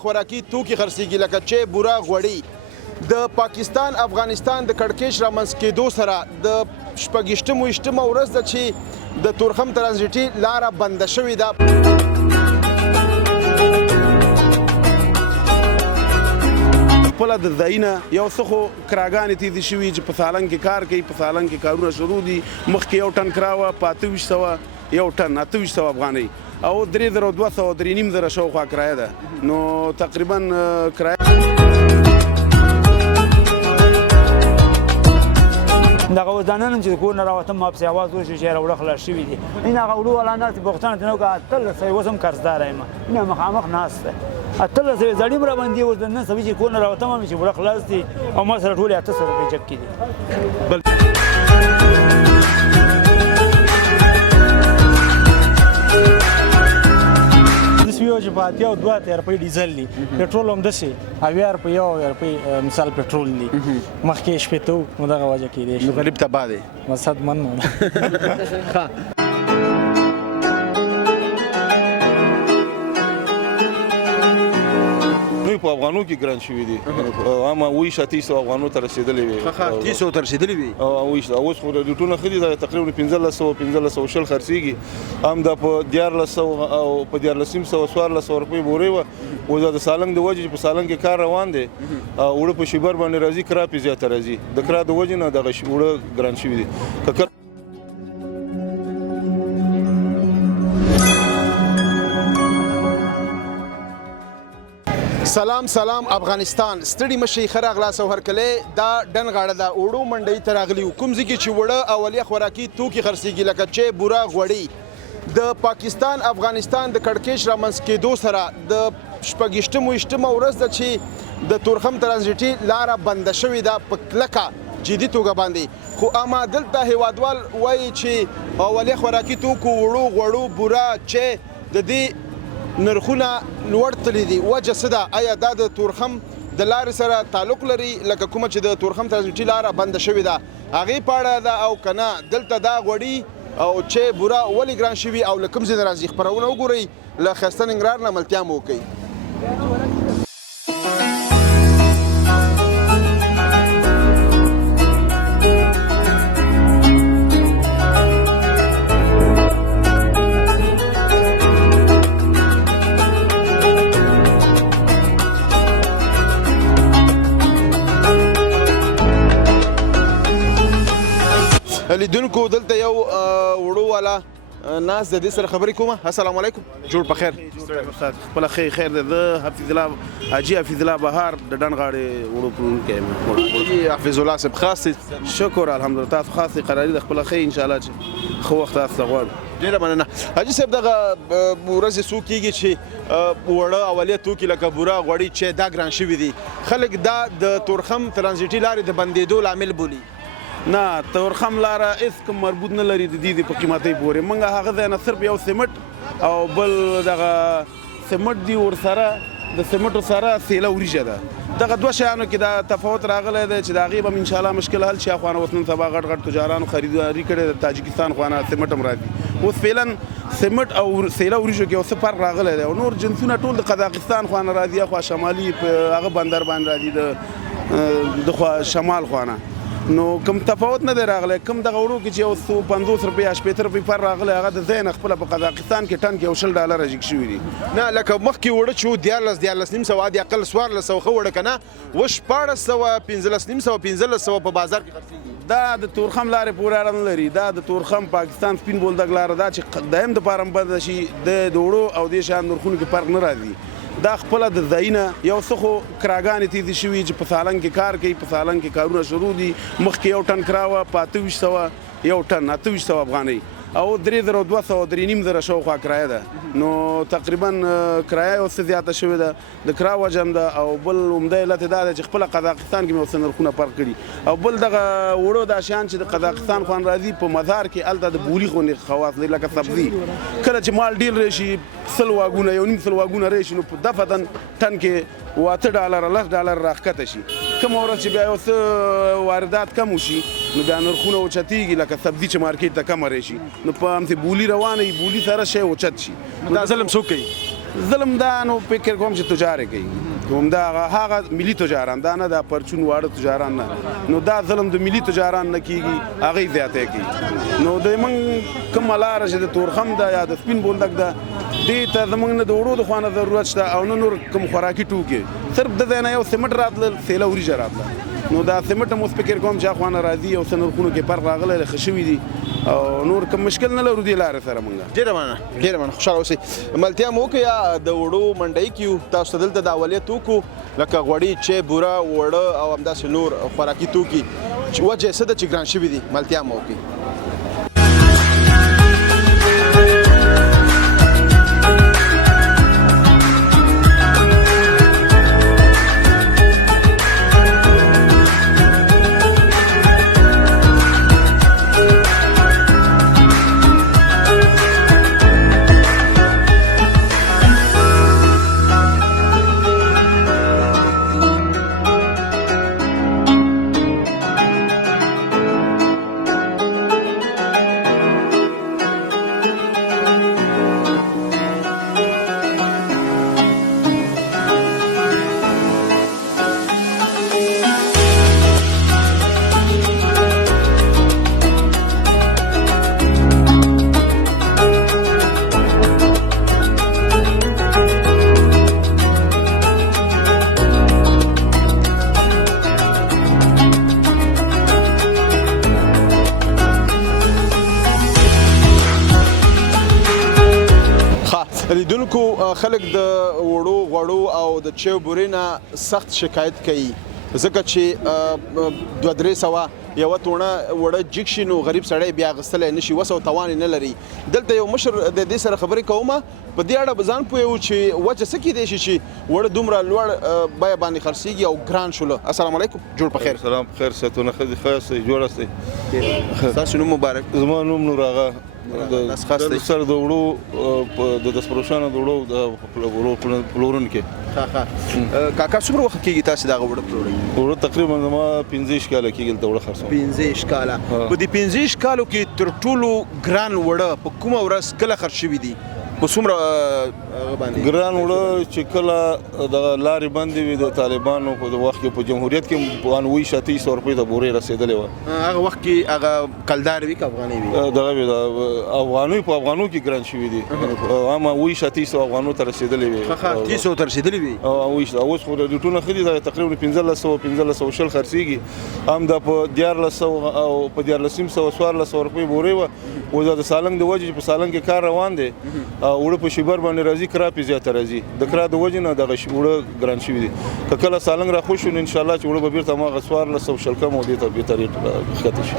خوراکي توکي خرڅېږي لکه چای بوره غوړي د پاکستان افغانستان د کړکېچ رامنځ کېدو سره د شپږ ویشتمه ورځ ده چې د تورخم ترانزیټي لاره بنده شوې ده. خپله د ځایونه یو څه خو کراګانې تېزې شوي چې په سالنګ کې کار کوي، په سالنګ کې کارونه شروع دي. مخکې یو ټن کرا وه په 2800 یو ټن 2800 افغانۍ او 3200 3.5 شاوخوا کرایه ده. نو تقریبا کرایه دغه ودانان چې کور نه راوتم ما پسې اواز وشو چې راوړه خلاص شوي دي. این هغه وړو والا ناست دي پوښتنه ترې وکړه 1800 اوس هم قرضداره یم، نه مخامخ ناست دی 1800 زړي م راباندې ورته نن سبا چې کور نه راوتم هم چې وړه خلاص دي او ما سره ټولې 800 روپۍ جب کې دي. یو چې په 82 روپۍ ډیزل دي، پټرول هم داسې 80 روپۍ 1 روپۍ مثال پټرول دي. مخکې شپېته نو دغه وجه کېدی شي. نو غریب تباه دی. مقصد من په افغانو کې ګران شوي دي. عامه 300 افغانو ته رسېدلې وي. 300 ته رسېدلې وي. اوس خو ریټونه ښه دي، دا تقریبا 1500 شل خرڅېږي. هم دا په 1400 او په 1400 روپۍ بورې وه. اوس دا د سالنګ د وجې چې په سالنګ کې کار روان دی، اوړه په شیبر باندې راځي، کرا پې زیاته راځي. د کرا د وجې نه دغه اوړه ګران شوي دي. سلام افغانستان، ستړي مشي ښه راغلاست او هرکلی دا ډن غاړه ده. اوړو منډۍ ته راغلي یو، کوم ځای کې چې وړه اولیه خوراکي توکي خرڅېږي لکه چای بوره غوړي د پاکستان افغانستان د کړکېچ رامنځ کېدو سره د شپږ ویشتمه ورځ ده چې د تورخم ترانزیټي لاره بنده شوې ده په کلکه جدي توګه باندې. خو اما دلته هیوادوال وایي چې اولیه خوراکي توکو وړو غوړو بوره چای د دې نرخونه لوړ تللي دي. وجه څه ده؟ آیا دا د تورخم د لارې سره تعلق لري لکه کومه چې د تورخم ترانزیټي لاره بنده شوې ده هغې په اړه ده او که نه دلته دا غوړي او چای بوره ولې ګران شوي او له کوم ځای نه راځي؟ خپرونه وګورئ، له ښایسته ننګرهار نه ملتیا مو وکړئ. لیدونکو دلته یو وړو والا ناست د دې سره خبرې کومه. السلام علیکم، جوړ په خیر. خپله خیر دی. زه حفیظ الله حاجي حفیظ الله بهار د ډن غاړې وړو پلورونکی یم. حفیظ الله صاحب خاص دی؟ شکر الحمدلله. تاسو خاص دی قراري د خپله ښه انشاءالله چې ښه وخت تاسو ته غواړو. ډېره مننه. حاجي صاحب دغه ورځې څو کېږي چې وړه اولیه توکي لکه بوره غوړي چای دا ګران شوي دي؟ خلک دا د تورخم ترانزیټي لارې د بندېدو لامل بولي. نه، تورخم لاره هېڅ کوم مربوط نه لري د دې په قیمتۍ پورې. موږ هغه ځای نه صرف یو سیمټ او بل دغه سیمټ دي، ورسره د سیمټو سره سیله وریجه ده. دغه دوه شیانو کې دا تفاوت راغلی دی چې د هغې به انشاءالله مشکل حل شي. خوانه اوس نن سبا غټ تجارانو خریداري کړې د تاجکستان خوانه سیمټ هم راځي. اوس فعلا سیمټ او سیله وریجو کې یو څه فرق راغلی دی او نور جنسونه ټول د قزاقستان خوانه راځي، خوا شمالي په هغه بندر باندې راځي د خوا شمال خوانه. نو کوم تفاوت نه دی راغلی. کوم دغه وړو کې چې یو 50 روپۍ یا 80 روپۍ فرق راغلی هغه د ځای نه خپله په قزاقستان کې ټن کې یو $10 جګ شوي دي. نه لکه مخکې وړه چې و 14 عادي اقل 1400 ښه وړه که نه، اوس 1400 1500 په بازار کې خرڅېږي. دا د تورخم لارې پورې اړه نه لري. دا د تورخم پاکستان سپین بولدک لاره ده چې دایم دپاره هم بنده شي. د وړو او دې شیانو نرخونو کې فرق نه راځي. دا خپله د ځایونه یو څه خو کراګانې تېزې شوي چې په سالنګ کې کار کوي، په سالنګ کې کارونه شروع دي. مخکې یو ټن کرا وه په 2800 یو ټن 2800 افغانۍ او 3200 3.5 شاوخوا کرایه ده. نو تقریبا کرایه یو څه زیاته شوې ده. د کرا وجه هم ده او بل عمده علت دا ده چې خپله قزاقستان کې مې اوس نرخونه فرق کړي. او بل دغه وړو دا شیان چې د قزاقستان خوان راځي په مزار کې هلته د بولي غوندې خواص لري لکه سبزي. کله چې مال ډیل راشي 100 واګونه 1.5 واګونه راشي نو په دفعتن ټن کې $8 $10 راښکته شي. کومه ورځ چې بیا یو څه واردات کم وشي نو بیا نرخونه اوچتېږي لکه سبزي چې مارکیټ ته کمه راشي نو په همسې بولي روانه وي، بولي سره شی اوچت شي. دا ظلم څوک کوي؟ ظلم دا نو فکر کوم چې تجار کوي همدا هغه ملي تجاران دا نه دا پرچون واړه تجاران نه نو دا ظلم د ملي تجاران نه کیږي هغه زیاته کوي نو د موږ کوم لار چې د تورخم دا یا د سپین بولدک دا دې ته زموږ نه د وړو د خوانه ضرورت شته او نور کوم خوراکي ټوکې صرف د نه یو سیمټ راتل سیله وریجه راتله نو دا سیمټ مو فکر کوم چې خوانه راځي او سنرخونو کې فرق راغلی خشوي دي او نور کوم مشکل نه لرو دی لارې سره مونږ ډېره مننه خوشحاله اوسئ ملتیا مو وکړه یا د وړو منډۍ کې یو تاسو ته دلته د اولیا توکو لکه غوړي چای بوره وړه او همداسې نور خوراکي توکي وجه څه ده چې ګران شوي دي ملتیا مو وکړئ لیدونکو خلک د وړو غوړو او د چای بورې نه سخت شکایت کوي ځکه چې 2-3 یوه تونه وړه جګ شي نو غریب سړی بیا اخیستلی نه شي وس او توان نه لري دلته یو مشر د دې سره خبرې کومه په دې اړه به ځان پوهیو چې وجه څه کیدی شي چې وړه دومره لوړ بیه باندې خرڅېږي او ګران شوله السلام علیکم جوړ په خیر سلام خیر ساتونه ښه ښه یاستئ جوړ یاستئ ستاسو نوم مبارک زما نوم نور آغا د سر د وړو د دسپروشانو د وړو د وړو پلورونکي کاکا څومره وخت کېږي تاسو دغه وړه پلورئ وړو تقریبا زما 15 کاله کېږي دلته وړه خرڅوم 15 کاله په دې 15 کالو کې تر ټولو ګران وړه په کومه ورځ کله خرڅ شوي دي په څومره باندې ګران وړه چې کله د لارې بندې وي د طالبانو په وخت کې په جمهوریت کې په 9700 روپۍ د بورې رسېدلې وه هغه وخت کې هغه کلدار وي که افغاني وي دغه وي افغاني په افغانو کې ګران شوي دي عامه 9700 افغانو ته رسېدلې وي 300 ته رسېدلې وي اوس خو ریټونه ښه دي تقریبا 1500 خرڅېږي هم دا په 1400 او په 1400 روپۍ بورې وه اوس د سالنګ د وجې چې په سالنګ کې کار روان دی وړه په شیبر باندې راځي کرا پې زیاته راځي د کرا د وجې نه دغه وړه ګران شوي دي که کله سالنګ راخوش شو نو انشاءالله چې وړه به بیرته هماغه 1400 کم او دې ته بېرته ریټ ښکته شي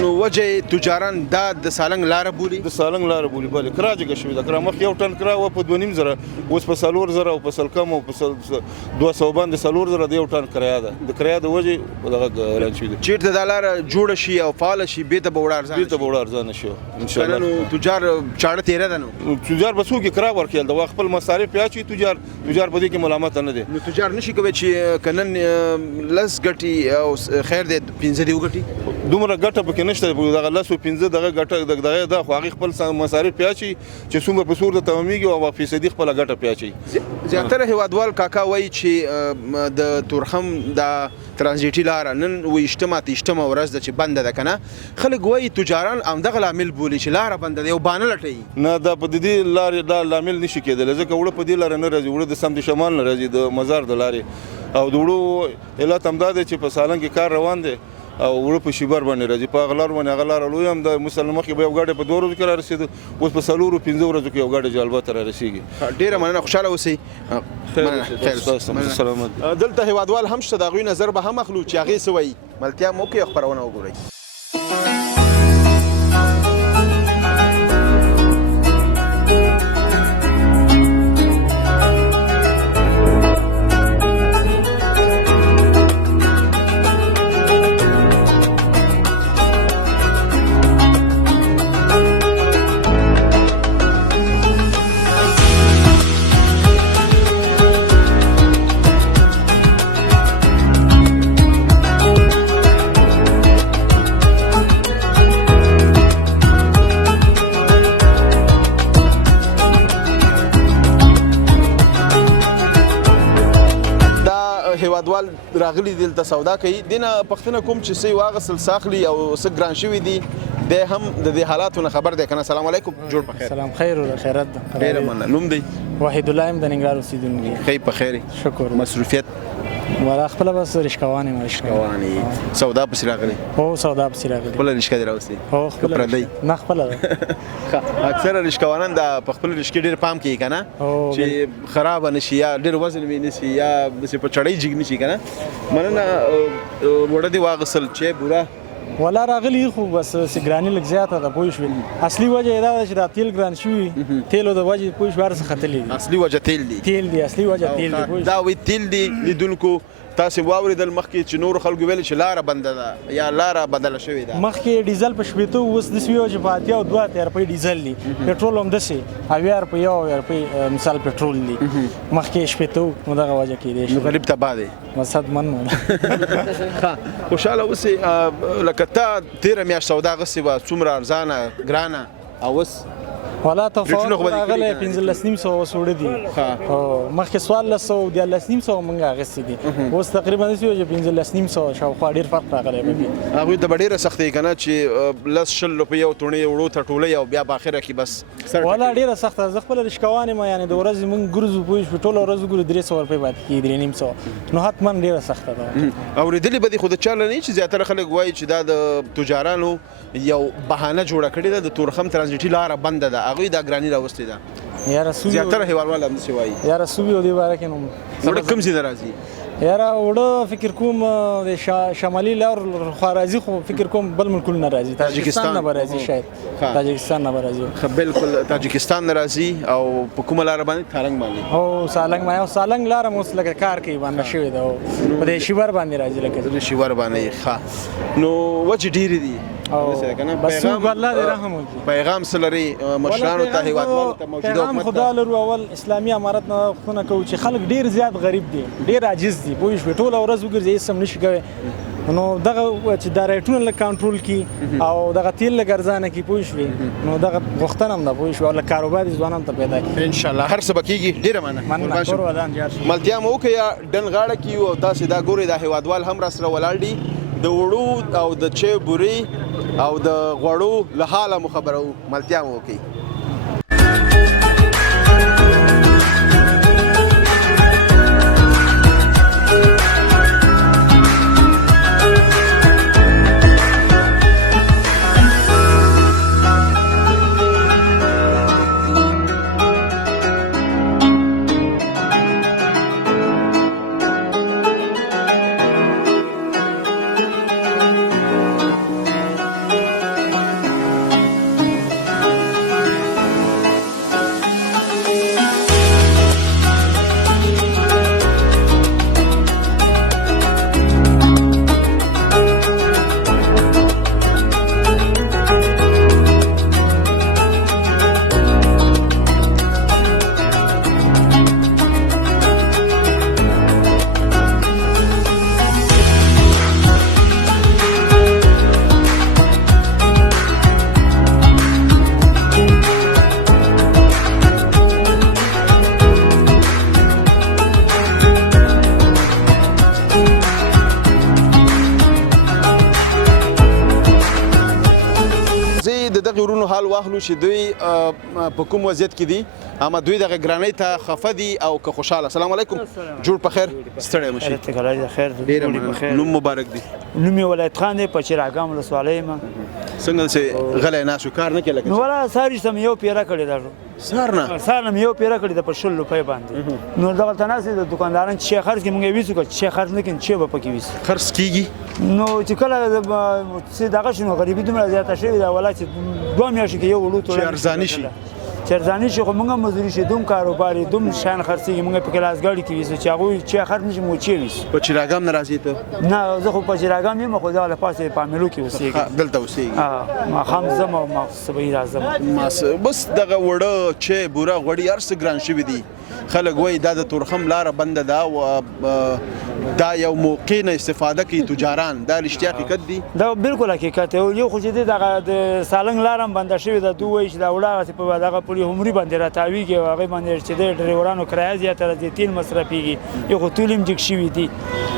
نو وجه تجاران دا د سالنګ لاره بولي د سالنګ لاره بولي بلې کرا جګه شوې ده کرا مخکې یو ټن کرا وه په 2500 اوس په 4000 او په سل کم او په 200 باندې 4000 د یو ټن کرایه ده د کرایه د وجې دغه ګران شوي دي چېرته دا لاره جوړه شي او فعاله شي بېرته به وړه ارزانه شي انشاءالله نو تجار چاړه تېره ده نو تجار به څوک کرا ورکړي د خپل مصارف یا چې تجار په دې کې ملامت نه دي نو تجار نشي کوي چې کنن لس ګټي او خیر دې 15 دی وګټي دومره ګټه پکې نشته دغه لس او 15 دغه ګټه دغه د خو هغه خپل مصارف پیاچي چې څومره په صورت تمامېږي او فیصدي خپل ګټه پیاچي زیاتره هیوادوال کاکا وایي چې د تورخم د ترانزیټي لار نن ویشتمه ورځ ده چې بنده ده کنه خلک وایي تجاران همدغه لامل بولي چې لاره بنده ده یو بانه لټوي نه دا په دې لارې دا لامل نشي کېدلی ځکه وړه په دې لارې نه راځي وړه د سمت شمال نه راځي د مزار د لارې او د وړو علت همدا دی چې په سالنګ کې کار روان دی او وړه په شیبر باندې راځي په هغه لار باندې هغه لاره لوی هم د مسلمان مخکې به یو ګاډی په 2 ورځو کې رارسېده اوس په 4-5 ورځو کې یو ګاډی جالبه ته رارسېږي ډېره مننه خوشحاله اوسئ سلامت دلته هیوادوال هم شته د هغوی نظر به هم اخلو چې هغې څه وایي ملتیا مو وکړئ خپرونه وګورئ هیوادوال راغلي دلته سودا کوي دینه پښتنه کوم چې سی واغسل ساخلی او څه ګران شوي دي د هم د دې حالاتو نه خبر دی کنه. السلام علیکم، جوړ په خیر. سلام خیر او خیرت. ډیره مننه. نوم دی وحید الله ام د ننګرهار اوسیدونکی. خیر په خیر. شکر. مصروفیت ولا خپل بس رشکوانی رواني سودا پسې راغلي. هو سودا پسې راغلي. خپل رشکه دی راوستي. هو خپل پردی نه خپل اکثر رشکوانان د خپل رشکې ډیر پام کوي کنه چې خراب نشي یا ډیر وزن وي نشي یا په چړې جګ نشي کنه. مننه وړه دی واغسل چې بورا ولا راغلی خو بس سګرانی لږ زیاته ده پوه شوې. اصلي وجه دا ده چې دا تیل ګران شوي تیلو د وجې پوه شوې هر څه ختلي دي. اصلي وجه تیل دی اصلي وجه تیل دی. دا وی تیل دی لیدونکو تاسو واوریدل مخکې چې نور خلکو ویل چې لاره بنده ده یا لاره بدله شوې ده. مخکې ډیزل په شپېته اوس داسې وي چې په اتیا او دوه اتیا روپۍ ډیزل دي. پټرول هم داسې اویا روپۍ یو اویا روپۍ مثال پټرول دي. مخکې شپېته نو دغه وجه کېدی شي. غریب تباه دی. مصد من خوشحاله اوسې لکه تا تېره میاشت سودا اغوستې وه څومره ارزانه ګرانه او اوس ولا تفاوت راغلی 15,500 اوس وړه دي. مخکې 1400 14,500 موږ اخیستي دي. اوس تقریبا داسې وي چې 15,500 شاوخوا ډېر فرق راغلی پکې. هغوی ته به ډېره سختي که نه چې 10-20 روپۍ یو تڼۍ وړو ته ټولۍ او بیا په اخره کې بس ولا ډېره سخته. زه خپله رشکوان یم یعنې د ورځې موږ ګرځو پوه شوې ټوله ورځ ګورو 300 روپۍ پاتې کېږي 3,500 نو حتما ډېره سخته ده. اورېدلې به دي خو د چا نه چې زیاتره خلک وایي چې دا د تجارانو یو بهانه جوړه کړې ده د تورخم ترانزیټي لاره بنده ده هغوی دا ګراني راوستې ده. یاره زیاتره هیوادوال همداسې وایي. یاره سوي او دې باره کې نو وړه کوم ځای نه راځي؟ یاره وړه فکر کوم د شمالي لار خوا راځي خو فکر کوم بل ملکونو نه راځي. تاجکستان نه به راځي شاید. تاجکستان نه به راځي. بالکل تاجکستان نه راځي او په کومه لاره باندې تالنګ باندې او سالنګ باندې. او سالنګ لاره مو اوس لکه کار کوي باندې شوې ده او په دې شیور باندې راځي لکه د شیور باندې ښه. نو وجې ډېرې دي بس الله دې رحم وکړي. پیغام څه لري مشرانو ته هیوادوالو ته موجوده پیغام خدا لرو. اول اسلامي امارت نه غوښتنه کوو چې خلک ډېر زیات غریب دي ډېر عاجز دي پوه شوې. ټوله ورځ وګرځي هېڅ هم نشي کوی. نو دغه چې دا ریټونه لږ کنټرول کړي او دغه تیل لږ ارزانه کړي پوه شوې. نو دغه غوښتنه هم ده پوه شوې او لږ کاروبار یې ځوانانو ته پیدا کړي. انشاءالله هر څه به کېږي. ډېره مننه. ټول ودان جار شي. ملتیا مو وکړئ یا ډن غاړه کې یو او تاسې دا ګورئ دا هیوادوال هم راسره ولاړ دي د وړو او د چای بوري او د غوړو له حاله مو خبرو. ملتیا مو وکړئ. حال واخلو چې دوی په کوم وضعیت کې دي اما دوی دغه ګرانۍ ته خفه دي او که خوشحاله. السلام علیکم، جوړ په خیر، ستړی مشي. ډېره مننه. نوم مبارک دی؟ نوم یې ولایت خان دی، په چراګام ولسوالۍ یم. څنګه چې غلی ناست و کار نه کوې لکه نو ولا سهار وروسته مې یو پیره کړې ده. سهار نه مې یو پیره کړې ده په 20 روپۍ باندې. نو دغلته ناست د دوکانداران چې خرڅ کړي موږ یې ویسو که چې خرڅ نه کړي چې به پکې ویسو. خرڅ کېږي نو چې کله دغه شي نو غریبي دومره زیاته شوې ده ولا چې 2 میاشتې کې یو وړو چې ارزاني شي. چې ارزاني شي خو موږ هم مزدوري شي دوم کاروبار یې دوم شیان خرڅېږي موږ پکې لاس ګاډي کې ویسو چې هغوی چې خرڅ نه شي موږ چې ویسو. په چراګام نه راځې ته؟ نه زه خو په چراګام یم خو زه له پاسه په عاملو کې اوسېږم. دلته اوسېږي؟ ماښام ځم او صبحي راځم. بس دغه وړه چې بوره غوړي هر څه ګران شوي دي. خلک وایي دا د تورخم لاره بنده ده او دا یو موقع نه استفاده کوي تجاران. دا رښتیا حقیقت دی؟ دا بالکل حقیقت دی. یو خو چې دی دغه د سالنګ لاره هم بنده شوې ده. دوی وایي چې دا وړه هغسې په دغه پورې راوړي عمري باندې راتاویږي او هغې باندې چې دی ډریورانو کرایه زیاته راځي تیل مصرفېږي یو خو تول هم جګ شوي دي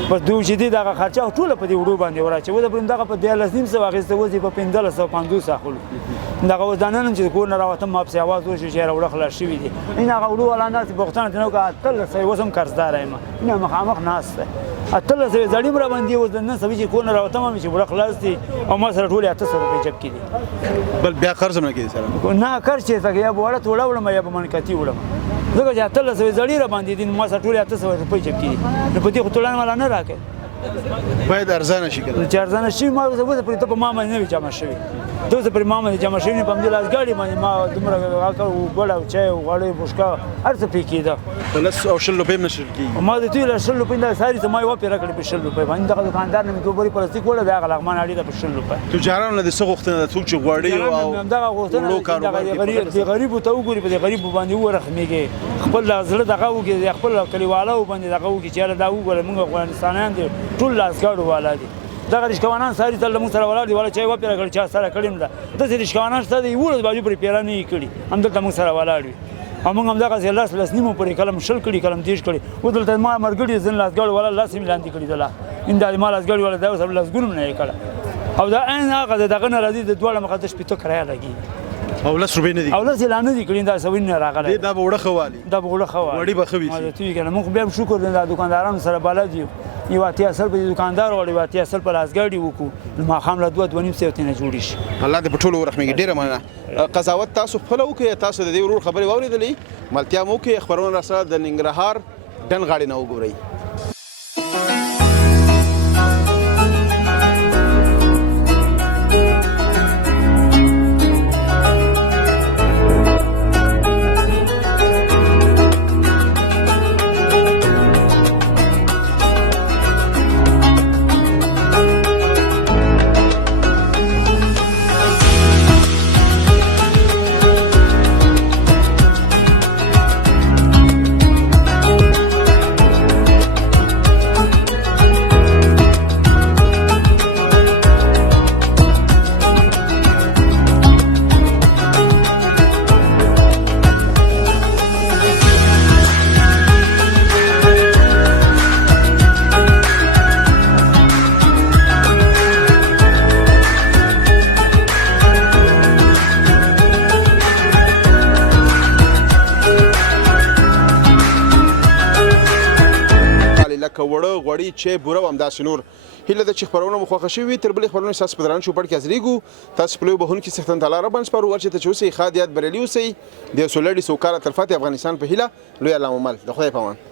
بس دوی چې دي دغه خرچه ټوله په دې وړو باندې وراچوي د دغه په 13,500 اخیسته اوس یې په 1550 اخلو دغه اوس دا نن هم چې د کور نه راوتم ما پسې اواز وشو چې یاره وړه خلاص شوي دي این هغه وړو والا ناست پوښتنه ترې وکړه 1800 اوس هم قرضداره یم این مخامخ ناست دی 1800 زړي م راباندې اوس د نن سبا چې کور نه راوتم هم چې وړه خلاص دي او ما سره ټولې 800 روپۍ جب کې دي بل بیا قرض هم نه کېدی سره نه قرض چې څنګه یا به وړه توړه وړم یا به منکتي وړم ځکه چې 1800 زړي راباندې دي ما سره ټولې 800 روپۍ جب کې دي نو په دې خو توړه مالا نه راکړي باید ارزانه شي کنه چې ارزانه شي ما اوس پرې ته په ما باندې نه وي جمع شوي ته اوس پرې ما باندې جمع شوي نه په همدې لاس ګاډي باندې ما دومره هغه اوبه او چای او غوړی بوشکا هر څه پرې کېده په 10 او 20 روپۍ هم نه شل کېږي ما د دوی له 20 روپۍ نه ساري ته ما یې وپېره کړې په 20 روپۍ باندې دغه دوکاندار نه مې دوه بورې پلاستیک وړه بیا هغه لغمان اړې ده په 20 روپۍ تجارانو نه د څه غوښتنه ده څوک چې غواړي او همدغه غوښتنه د غریبو ته وګوري په دې غریبو باندې ورخمېږي خپل زړه دغه وکړي خپل کلیوالو باندې دغه وکړي چې یاره دا وګوره موږ افغانستانیان دي ټول لاس والا دي دغه رشکوانان ساري تل موږ سره ولاړ دي والا چای وپېره کړي چا سره کړي ده داسې رشکوانان شته د یولس باجو پورې پیره نه یې کړي همدلته موږ سره ولاړ وي او موږ همدغسې لس نیمو پورې کلم شل کړي کلم 30 کړي اوس دلته ما ملګري ځینې لاسګاډي والا لاس یې لاندې کړي دله دا ما لاسګاډي والا دا اوس لسګونو نه یې کړه او دا عین هغه د دغه نه راځي د دواړه مخه د شپېتو کرایه لګي او 10 روپۍ نه دي او 10 لا نه دي کړي دا سوي نه راغلی دا به وړه ښه والي دا به وړه ښه والي وړي به ښه وي ما ته وی کنه موږ بیا شکر د دکاندارانو سره بلد یو یو اتیا اصل په دکاندار وړي اتیا اصل په لاسګاډي وکړو نو ما خام له 2.5 ساعت نه جوړی شي الله دې په ټولو ورحمېږي ډېره مننه قضاوت تاسو خپل وکړئ تاسو د دې ورور خبرې واورېدلې ملتیا مو کې خبرونه راسره د ننګرهار ډن غاړې نه وګورئ لکه وړه غوړي چای بوره او همداسې نور هیله ده چې خپرونه مو خوښه شوې وي تر بلې خپرونې ستاسو په درانه چوپړ کې حاضرېږو تاسو په لوی بهونو کې څښتن تعالی رب سپارو ورچې ته چې اوسئ ښاد یاد بریالي اوسئ د یو سوله ډي سوکاله تلفاتې افغانستان په هیله لوی الله مو مل د خدای په امان